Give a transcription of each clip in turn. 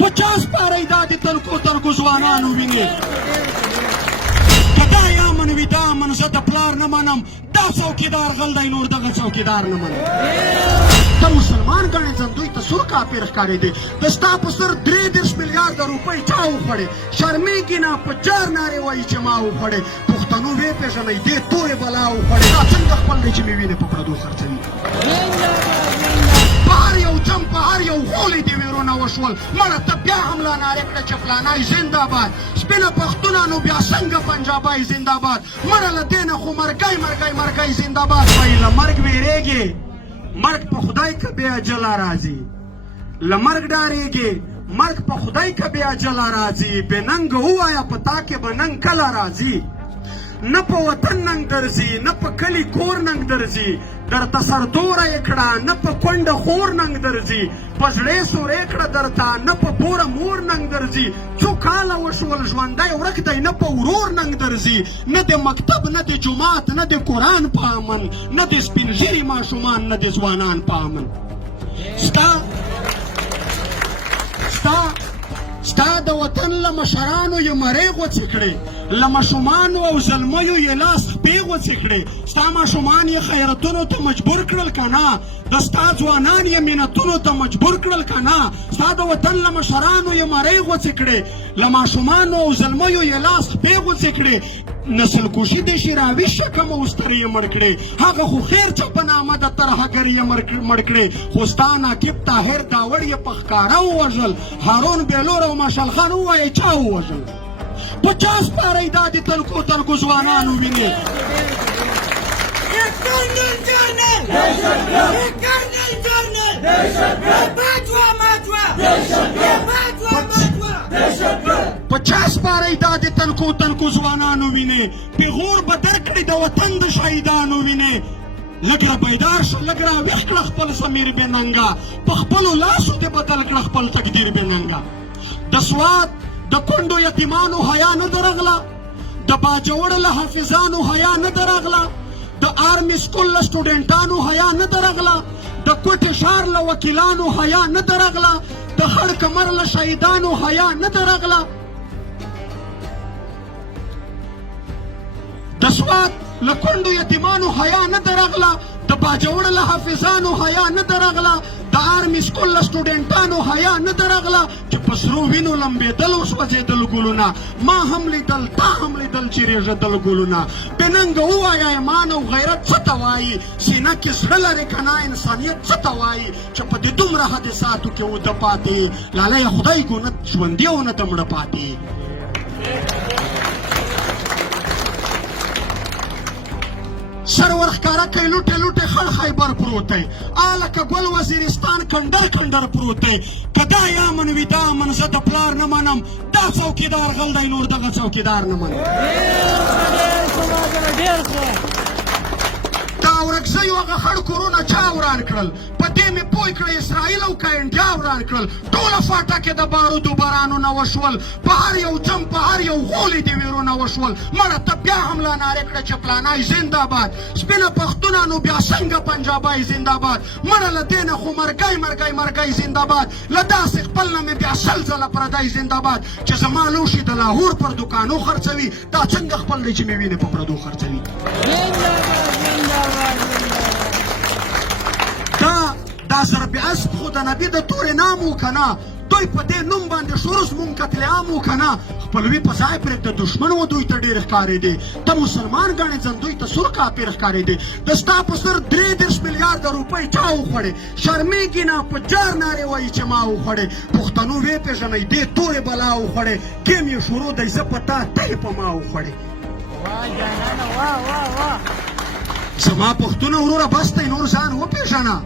50 پاره دا د ترکو ځوانانو وینې که دا یا من وي دا من زه د پلار نه منم دا څوکیدار غل دی نور دغه څوکیدار نه منم ته مسلمان ګڼې ځم دوی ته سور کافر ښکارېدې د ستا په سر 33 میلیارده روپۍ چا وخوړې شرمېږي نه په جار نارې وایي چې ما وخوړې پښتنو ویې پېژنئ دې تورې بلا وخوړې دا څنګه خپل دی چې مې وینې په پردو خرڅوي په هر یو جنګ په هر یو غولې دې ویرونه وشول مړه ته بیا حمله نارې کړه چې فلانی زندهباد سپینه پښتونه نو بیا څنګه پنجابی زندهباد مړه له دې نه خو مرګی زندهباد وایي له مرګ ویرېږې مرګ په خدای که بې اجله راځي له مرګ ډارېږې مرګ په خدای که بې اجله راځي بې ننګه ووایه په تا کې به ننګ کله راځي نه په وطن ننګ درځي نه په کلي کور ننګ درځي درته سرتوره یې کړه نه په کونډه خور ننګ درځي په زړې سورې کړه درته نه په بوره مور ننګ درځي څو کاله وشول ژوندی ورک دی نه په ورور ننګ درځي نه د مکتب نه د جومات نه د قرآن په امن نه د سپین ږیري ماشومان نه د ځوانان په امن ستا د وطن له مشرانو یې مرۍ غوڅې کړې له ماشومانو او زلمیو یې لاس خپې غوڅې کړې ستا ماشومان یې خیرتونو ته مجبور کړل که نه د ستا ځوانان یې منتونو ته مجبور کړل که نه ستا د وطن له مشرانو یې مرۍ غوڅې کړې له ماشومانو او زلمیو یې لاس خپې غوڅې کړې نسل کشي د شراوي شکم او سترې یې مړ کړې هغه خو خیر چې په نامه د ترهګر یې مړ کړې خو ستا ناقب طاهر داوړ یې په ښکاره ووژل هارون بېلور او ماشال خان ووایه چا ووژل 50 پاره دا د تلکو ځوانانو وینې پچاس پاره دا د تلکو ځوانانو وینې پیغور به درکړي د وطن د شهیدانو وینې لږ را بیدار شه لږ را ویښ کړه خپل ضمیر بې ننګه په خپلو لاسو دې بدل کړه خپل تقدیر بې ننګه د سوات د کونډو یتیمانو حیا نه درغله د باجوړ له حافظانو حیا نه درغله د آرمي سکول له سټوډنټانو حیا نه درغله د کوټې ښار له وکیلانو حیا نه درغله د خړ کمر له شهیدانو حیا نه درغله د سوات له کونډو یتیمانو حیا نه درغله د باجوړ له حافظانو حیا نه درغله د آرمي سکول له سټوډنټانو حیا نه درغله چې په سرو وینو لمبېدل او سوځېدل ګلونه ما هم لیدل تا هم لیدل چې رېژېدل ګلونه بې ننګه ووایه ایمان او غیرت څه ته وایي سینه کې زړه لرې که نه انسانیت څه ته وایي چې په دې دومره حادثاتو کې وده پاتې لالی خدای ګو نه ژوندي او نه د مړه پاتې سر ورښکاره کوي لوټې لوټې خړ خیبر پروت دی لکه ګل وزیرستان کنډر پروت دی که دا یا من وي دا من زه د پلار نه منم دا څوکیدار غل دی نور دغه څوکیدار نه منم دا ورکزیو هغه خړ کورونه چا وران کړل په دې مې پوه کړه اسرائیل او که انډیا وران کړل ټوله فاټکې د بارودو بارانو نه وشول په هر یو جنګ په هر یو غولې دې ویرونه وشول مړه ته بیا حمله نارې کړه چې فلانی زندهباد سپینه پښتونه نو بیا څنګه پنجابی زندهباد مړه له دې نه خو مرګی زندهباد له داسې خپل نه مې بیا 100 ځله پردی زندهباد چې زما لوښي د لاهور پر دوکانو خرڅوي دا څنګه خپل دی چې مې وینې په پردو خرڅوي دا ضرب اسب خو د نبي د تورې نام و که نه دوی په دې نوم باندې شروع زمونږ قتل عام و که نه خپلوي په ځای پرېږده دښمن و دوی ته ډېر ښکارېدې ته مسلمان ګڼې ځم دوی ته سور کافر ښکارېدې د ستا په سر 33 میلیارده روپۍ چا وخوړې شرمېږي نه په جار نارې وایي چې ما وخوړې پښتنو ویې پېژنئ دې تورې بلا وخوړې ګیم یې شروع دی زه په تا ته یې په ما وخوړې زما پښتونه وروره بس دی نور ځان وپېژنه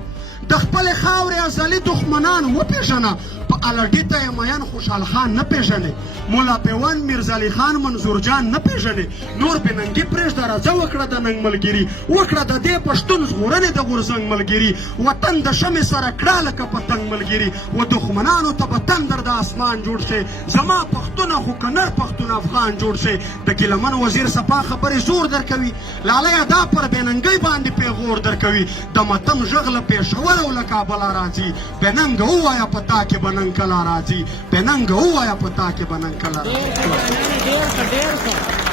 د خپلې خاورې ازلي دښمنان وپېژنه په الډي ته یې مین خوشحال خان نه پېژنې ملا پیوند میرزالي خان منظور جان نه پېژنې نور بې ننګي پرېږده راځه وکړه د ننګ ملګري وکړه د دې پښتون ژغورنې د غورځنګ ملګري وطن د شمې سره کړه لکه پتنګ ملګري و دښمنانو ته به تندر د اسمان جوړ شي زما پښتونه خو که نر پښتون افغان جوړ شي د ګیلمن وزیر صفا خبرې زور درکوي لالیه دا پر بې ننګۍ باندې پیغور درکوي د متم غږ له پېښور او له کابله راځي بې ننګه ووایه په تا کې به نن کله راځي، په ننګ ووایه په تا کې به نن کله راځي.